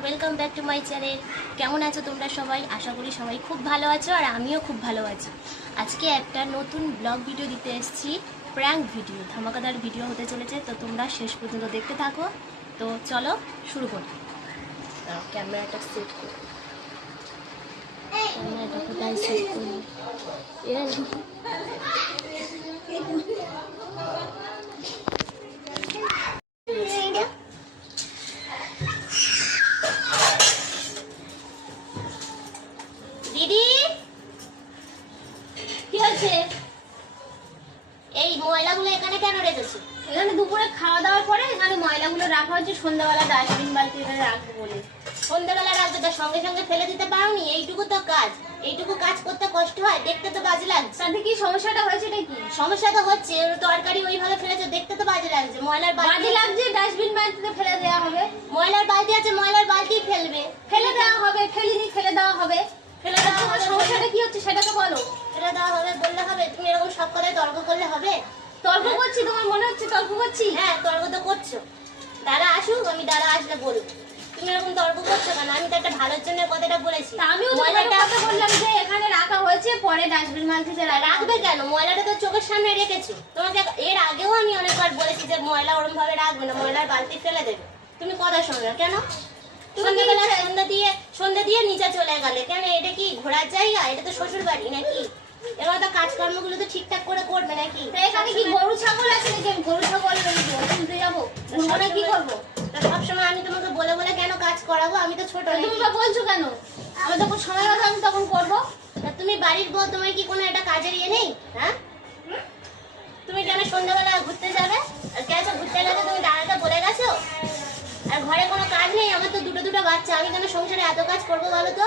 Welcome back to my channel কেমন আছো তোমরা সবাই? আশা করি সবাই খুব ভালো আছো আর আমিও খুব ভালো আছি। আজকে একটা নতুন ব্লগ ভিডিও দিতে এসেছি প্র্যাঙ্ক ভিডিও ধামাকাদার ভিডিও হতে চলেছে তো তোমরা শেষ পর্যন্ত দেখতে থাকো। তো চলো শুরু করি। ক্যামেরাটা সেট করি। ক্যামেরাটা কোথায় সেট করি দিদি? কি হচ্ছে? এই ময়লাগুলো এখানে কেন রেখেছো? এখানে দুপুরে খাওয়া দাওয়ার পরে এখানে ময়লাগুলো রাখা হচ্ছে সন্ধ্যাবেলা ডাস্টবিন বালতি এখানে রাখব বলে। সন্ধ্যাবেলা রাখবে তো সঙ্গে সঙ্গে ফেলে দিতে পারোনি? এইটুকু তো কাজ। এইটুকু কাজ করতে কষ্ট হয় দেখতে তো বাজে লাগছে। তাতে কি সমস্যাটা হয়েছে নাকি? সমস্যা তো হচ্ছে তরকারি ওইভাবে ফেলেছে দেখতে তো বাজে লাগছে। ময়লার বাজে লাগছে ডাস্টবিন বালতিতে ফেলে দেওয়া হবে। ময়লার বালতি আছে ময়লার বালতি ফেলবে। ফেলে দেওয়া হবে ফেলিনি ফেলে দেওয়া হবে। ফেলে দেওয়া তোমার সমস্যাটা কি হচ্ছে সেটা তো বলো। ফেলে দেওয়া হবে বললে হবে তুমি এরকম সব কথায় তর্ক করলে হবে। তর্ক করছি তোমার মনে হচ্ছে তর্ক করছি? হ্যাঁ তর্ক তো করছ। দাদা আসুক আমি দাদা আসলে বলব তুমি এরকম তর্ক করছ কেন? আমি তো একটা ভালোর জন্য কথাটা বলেছি। তা আমিও ময়লাটা কথা বললাম যে এখানে রাখা হয়েছে পরে ডাস্টবিন রাখা রাখবে কেন? ময়লাটা তো চোখের সামনে রেখেছো। তোমাকে এর আগেও আমি অনেকবার বলেছি যে ময়লা ওরম ভাবে রাখবে না ময়লার বালতি ফেলে দেবে। তুমি কথা শোনো কেন? সন্ধ্যাবেলা সন্ধ্যা দিয়ে সন্ধ্যা দিয়ে নিচে চলে গেলে। কেন? এটা কি ঘোরার জায়গা? এটা তো শ্বশুর বাড়ি নাকি? এবার তো কাজকর্মগুলো তো ঠিকঠাক করে করবে নাকি? এখানে কি গরু ছাগল আছে নাকি? আমি গরু ছাগল তুলতে যাব। ঘুরবো কি করব? সবসময় আমি তোমাকে বলে বলে কেন কাজ করাবো? আমি তো ছোট তুমি বলছো কেন? আমি যখন সময় হবে আমি তখন করব। তুমি বাড়ির বউ তোমার কি কোনো একটা কাজের ইয়ে নেই? হ্যাঁ? তুমি কেন সন্ধ্যাবেলা ঘুরতে যাবে? আর গেছো ঘুরতে গেছো তুমি ঘরে কোনো কাজ নেই আমার তো দুটো দুটো বাচ্চা আমি কেন সংসারে এত কাজ করব বলো তো?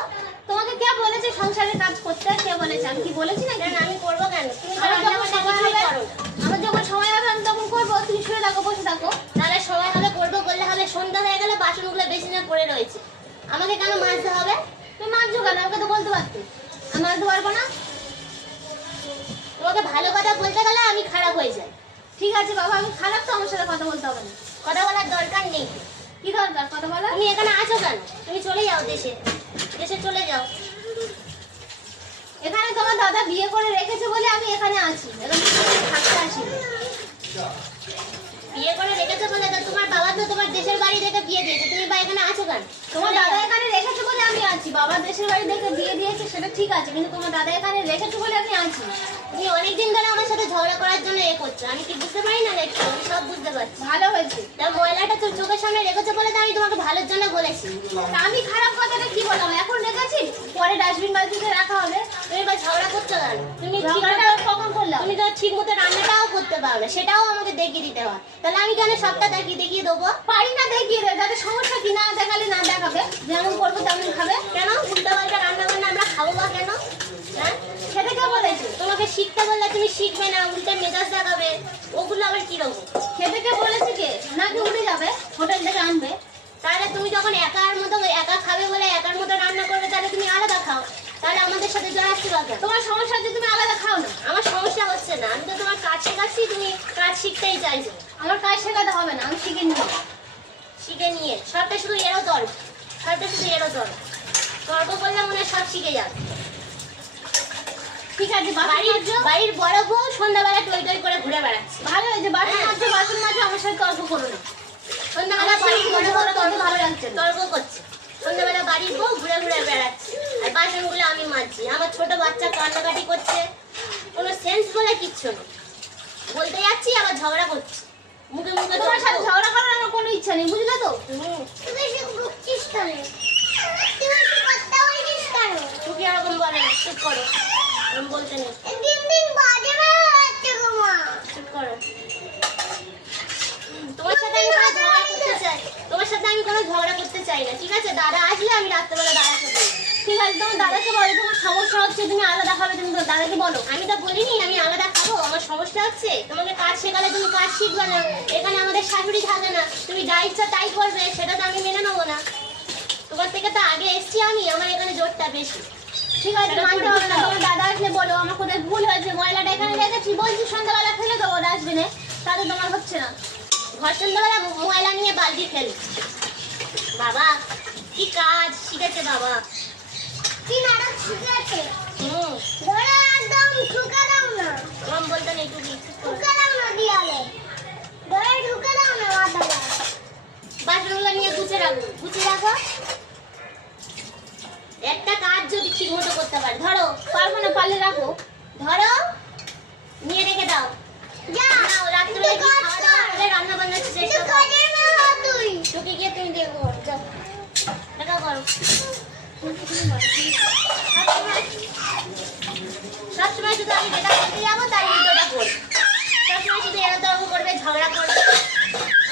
তোমাকে কে বলেছে সংসারের কাজ করতে? কে বলেছে? আমি কি বলেছি না কেন আমি করব কেন? আমার যখন সময় হবে আমার যখন সময় হবে আমি তখন করব। তুমি শুয়ে থাকো বসে থাকো। তাহলে সময় হবে করব বললে হবে সন্ধ্যা হয়ে গেলে বাসনগুলো বেশি না পড়ে রয়েছে। আমাকে কেন মাজতে হবে? তুমি কেন? আমাকে তো বলতে পারতো। আমি পারব না। তোমাকে ভালো কথা বলতে গেলে আমি খারাপ হয়ে যাই। ঠিক আছে বাবা আমি খারাপ তো আমার সাথে কথা বলতে হবে না। কথা বলার দরকার নেই কি বলা তুমি এখানে আছো কেন? তুমি চলে যাও দেশে। দেশে চলে যাও। এখানে তোমার দাদা বিয়ে করে রেখেছে বলে আমি এখানে আছি। এখানে থাকতে আসি বিয়ে করে রেখেছে বলে তোমার বাবা তো তোমার এখানে আছো কেন? তোমার দাদা এখানে রেখেছে বলে আমি আছি। বাবা দেশের বাড়ি দেখে বিয়ে দিয়েছে সেটা ঠিক আছে কিন্তু তোমার দাদা এখানে রেখেছে বলে আমি আছি। তুমি অনেকদিন ধরে আমার সাথে ঝগড়া করার জন্য এ করছ। আমি কি বুঝতে পারি না আমি সব বুঝতে পারছি। ভালো হয়েছে। তা ময়লাটা তোর চোখের সামনে রেখেছে বলে তো আমি তোমাকে ভালোর জন্য বলেছি। তা আমি খারাপ কথাটা কি বললাম এখন রেখেছি ডাস্টবিন বালতিতে রাখা হবে। তুমি বা ঝগড়া কেন তুমি কখন করলাম? তুমি তো ঠিক মতো রান্নাটাও করতে পারো না সেটাও আমাকে দেখিয়ে দিতে হয়। তাহলে আমি কেন সবটা দেখিয়ে দেখিয়ে দেবো। পারি না দেখিয়ে যাতে সমস্যা কি না দেখালে না দেখাবে। যেমন করব তেমন খাবে। কেন? উল্টো পাল্টা রান্না বান্না আমরা খাব বা কেন? হ্যাঁ? সেটা কে বলেছে? তোমাকে শিখতে বললে তুমি শিখবে না উল্টে মেজাজ দেখাবে। ওগুলো আবার কীরকম খেতে কে বলেছে কে? নাকি উঠে যাবে হোটেল থেকে আনবে। তাহলে তুমি যখন একার মতো একা খাবে বলে একার মতো রান্না করবে তাহলে তুমি আলাদা খাও তাহলে আমাদের সাথে বা কেন তোমার সমস্যা হচ্ছে তুমি আলাদা খাও না। আমার সমস্যা হচ্ছে না। আমি তো তোমার কাজ শেখাচ্ছি তুমি কাজ শিখতেই চাইছো। আমার কাজ শেখাতে হবে না আমি শিখে নিব। শিখে নিয়ে। সবটা শুধু এরও তর্ক সবটা শুধু এরও তর্ক তর্ক করলে মনে সব শিখে যাবে। ঠিক আছে বাড়ির। বাড়ির বড় বউ সন্ধ্যাবেলা টই টই করে ঘুরে বেড়াচ্ছে। ভালো হয়েছে বাসন হ্যাঁ। মাজো বাসন মাজো আমার সাথে তর্ক করো না। সন্ধ্যাবেলা বাড়ির বড় তর্ক তর্ক ভালো লাগছে। তর্ক করছে। সন্ধ্যাবেলা বাড়ির বউ ঘুরে ঘুরে বেড়াচ্ছে। আর বাসনগুলো আমি মাজছি আমার ছোট বাচ্চা কান্নাকাটি করছে। কোনো সেন্স বলে কিচ্ছু নেই। বলতে যাচ্ছি আবার ঝগড়া করছি। মুখে মুখে তোমার সাথে ঝগড়া করার আমার কোনো ইচ্ছা নেই বুঝলে তো। তুই এরকম বলে? চুপ করো। বলতে নেই। চুপ করো। তোমার সাথে আমি কোনো ঝগড়া করতে চাই। তোমার সাথে আমি কোনো ঝগড়া করতে চাই না। ঠিক আছে দাদা আসলে আমি রাত্রেবেলা দাদাকে বলব ঠিক আছে তোমার দাদাকে বলো তোমার সমস্যা হচ্ছে তুমি আলাদা খাবে তুমি দাদাকে বলো। আমি তো বলিনি আমি আলাদা খাব আমার সমস্যা হচ্ছে তোমাকে কাজ শেখালে তুমি কাজ শিখবে না এখানে আমাদের শাশুড়ি থাকে না তুমি যা ইচ্ছা তাই করবে সেটা তো আমি মেনে নেব না। তোমার থেকে তো আগে এসছি আমি আমার এখানে জোরটা বেশি। ঠিক আছে মানতে হবে না তোমার দাদা আসলে বলো আমার কোথায় ভুল হয়েছে ময়লাটা এখানে রেখেছি বলছি সন্ধ্যাবেলা ফেলে দেবো ডাস্টবিনে তাতে তোমার হচ্ছে না। ঘর সন্ধ্যাবেলা ময়লা নিয়ে বালতি ফেলি। বাবা কি কাজ শিখেছে বাবা। বাসনগুলো নিয়ে গুছে রাখো। গুছে রাখো। একটা কাজ যদি ঠিক মতো করতে পারে ধরো পারব না পারলে রাখো। ধরো। নিয়ে রেখে দাও। রান্না বান্না চেষ্টা করো। গিয়ে তুমি দেখো যাও। করো। সবসময় ঝগড়া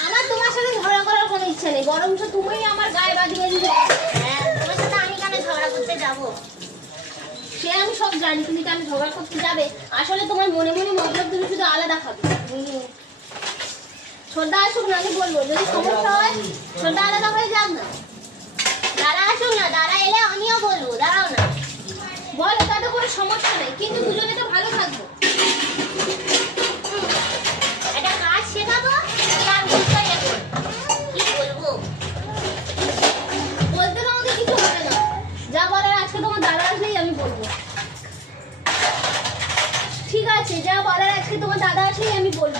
আমার তোমার সাথে ঝগড়া করার কোনো ইচ্ছা নেই, বরঞ্চ তুমি আমার গায়ে বাজি বাজি হ্যাঁ তোমার সাথে আমি কেন ঝগড়া করতে যাব? সে সব জানি, তুমি কেন ঝগড়া করতে যাবে। আসলে তোমার মনে মনে মতলব তুমি শুধু আলাদা খাবে। শ্রদ্ধা আসুক না, আমি বলব, যদি সমস্যা হয়, শ্রদ্ধা আলাদা হয়ে যাক না দাঁড়া আসুক না দাঁড়া এলে আমিও বলব দাঁড়াও না বলো, তাতে কোনো সমস্যা নেই, কিন্তু দুজনে তো ভালো থাকব। একটা কাজ তো না। যা বলার আজকে তোমার দাদা আসলেই আমি বলব। ঠিক আছে, যা বলার আজকে তোমার দাদা আসলেই আমি বলব।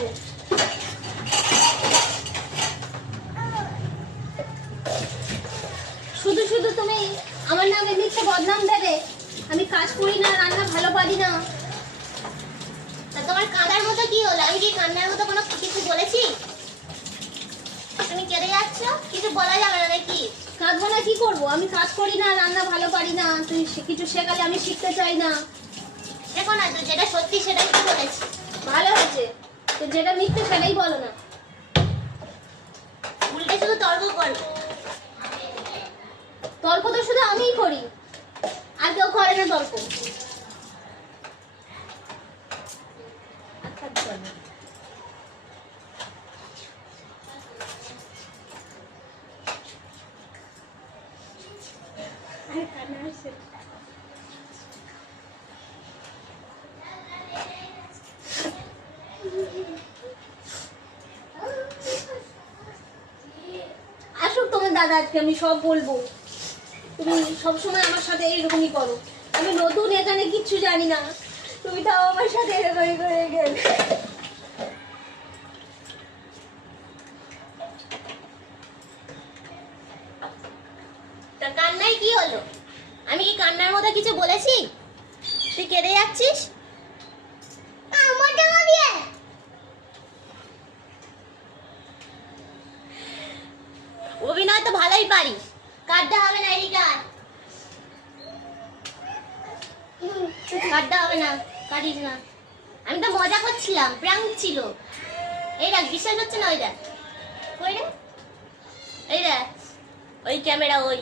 শুধু শুধু তুমি আমার নামে মিথ্যে বদনাম দেবে আমি কাজ করি না রান্না ভালো পারি না। তা তোমার কাঁদার মতো কি হলো? আমি কি কান্নার মতো কোনো কিছু বলেছি? তুমি কেঁদে যাচ্ছ? কিছু বলা যাবে না নাকি? কাঁদবো না কি করব? আমি কাজ করি না রান্না ভালো পারি না। তুই কিছু শেখালে আমি শিখতে চাই না। দেখো না তো যেটা সত্যি সেটাই তো বলেছি। ভালো হয়েছে। তো যেটা মিথ্যে সেটাই বলো না। উল্টে শুধু তর্ক করো। তর্ক তো শুধু আমিই করি। আর কেউ করে না তর্ক আসুক তোমার দাদা আজকে আমি সব বলব। তুমি সবসময় আমার সাথে এইরকমই করো। আমি নতুন এখানে কিচ্ছু জানি না। তুমি তাও আমার সাথে এরকমই করে গেলে। কান্নায় কি হলো? আমি কান্নার মতো কিছু বলেছি? তুই যাচ্ছিস? অভিনয় তো ভালোই পারিস। কাটতে হবে না হবে না না। আমি তো মজা করছিলাম প্রাঙ্ক ছিল। এই দেখ, বিশ্বাস হচ্ছে না, ওই দেখ। ওই রে? এই দেখ, ওই ক্যামেরা ওই।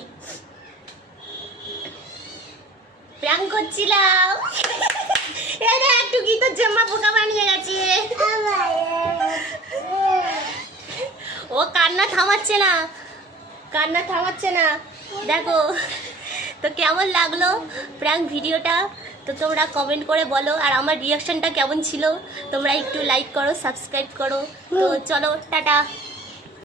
প্রাঙ্ক করছিলাম। এই একটু বানিয়ে গেছে। ও কান্না থামাচ্ছে না। কান্না থামাচ্ছে না। দেখো তো কেমন লাগল প্র্যাঙ্ক ভিডিওটা? তো তোমরা কমেন্ট করে বলো আর আমার রিয়াকশানটা কেমন ছিল? তোমরা একটু লাইক করো সাবস্ক্রাইব করো। তো চলো টাটা।